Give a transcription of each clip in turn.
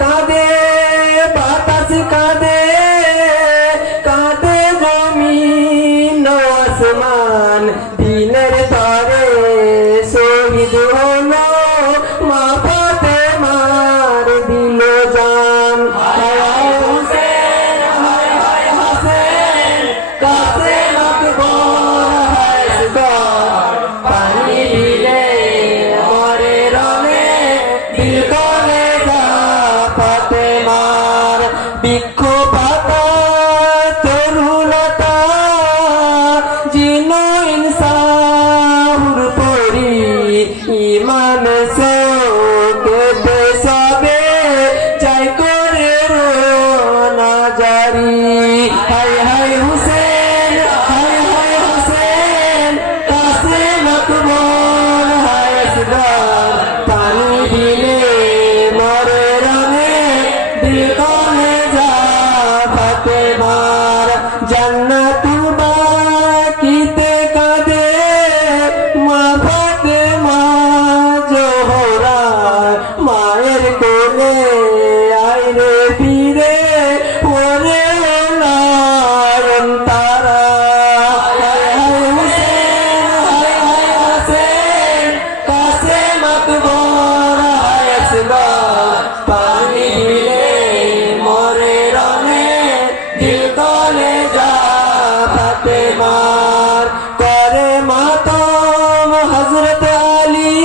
কাঁদে বাতাস কাঁদে কাঁদে জমিন আসমান দিনের তরে শহীদ হলো মা ফাতেমার দিল জান বৃক্ষ পাতা তরুলতা জিন ইনসাহুর পরি ইমান কেতে সবে যাই করে রোনা জারি হাই হাই হুসেন কাসেম আকবর হায় আসগর পানি দিলে মরে রনে দিল জান্নাতুল বাকিতে কাঁদে মা ফাতেমা জোহরা মায়ের কোলে আইরে ফিরে ওরে নয়ন তারা হুসেন কাসেম আকবর হায় আসগর পানি দিলে মরে রনে দিল কলে যা ফাতেমার করে মাতম হযরত আলী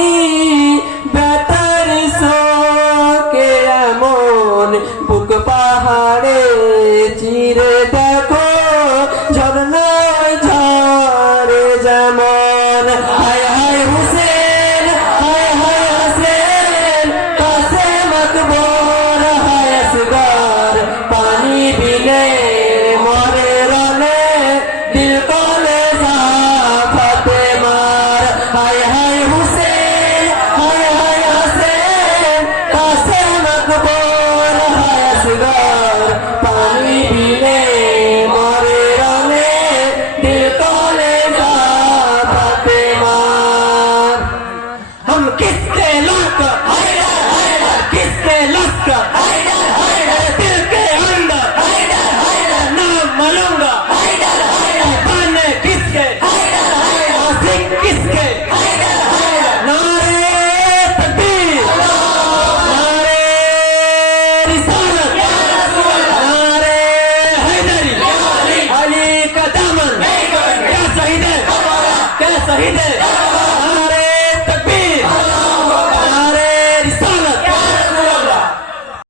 বেতার শোকে এমন বুক পাহাড়ে চিরে দেখো ঝরনায় ঝরে যেমন হায় হায় হুসেন কাসেম আকবর হায় আসগর পানি বিলে মরে রনে দিল কলে যা ফাতেমার হায় হায় হুসেন কাসেম আকবর হায় আসগর পানি বিলে মরে রনে দিল কলে যা ফাতেমার हम किसके लश्कर